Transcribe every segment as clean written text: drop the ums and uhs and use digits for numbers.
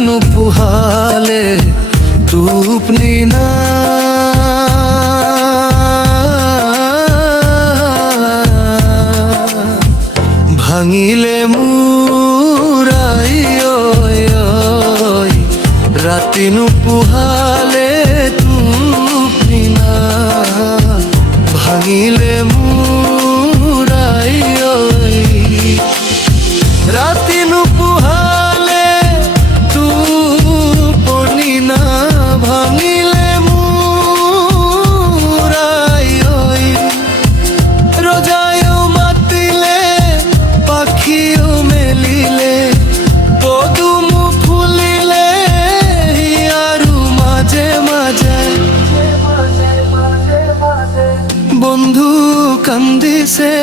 নুপুহালে টুপনি না ভাঙিলে মুরাই রাতি নুপুহালে টুপনি না ভাঙিলে মুরাই রাতি নুপুহালে টুপনি না ভাঙিলে মুরাই রোজায়ও মাতিলে পাখিও মেলিলে পদুম ফুলিলে আরু মাঝে মাঝে বন্ধু কান্দিছে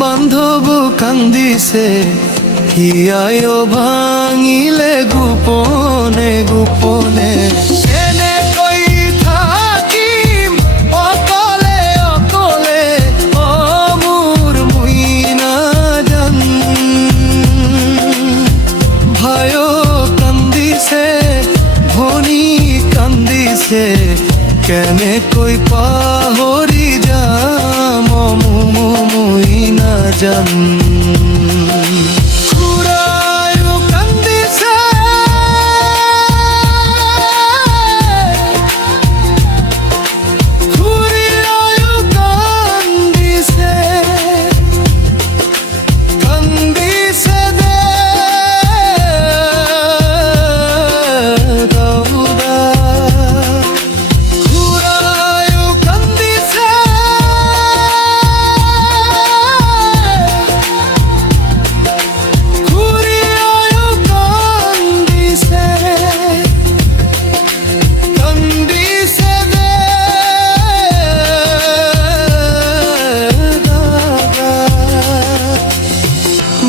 বান্ধব কান্দিছে হিয়ায় ভাঙিলে গোপনে গোপনে এনে কই থাকিম অকলে অকলে অমুর মুই না জান ভাইও কান্দিছে ভনি কান্দিছে কেনে কই পাহরি যাম মুই না জান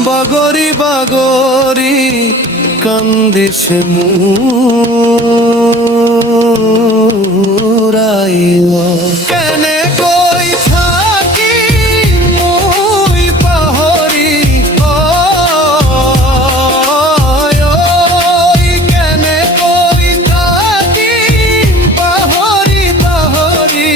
বাগরি বাগরি কান্দিছে মুরাইও কেনে কই থাকি মুই পাহরি কেনে কই থাকি পাহরি পাহরি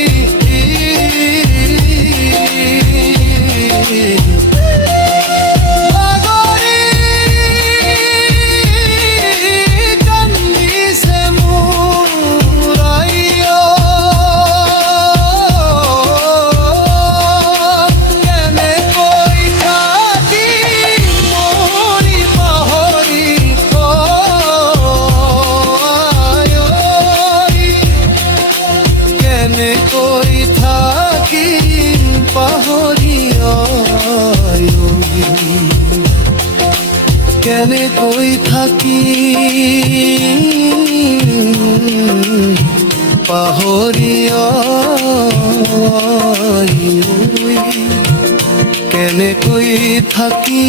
কই থাকি পাহরিয়া কেনে কই থাকি পাহরিয়া কেনে কই থাকি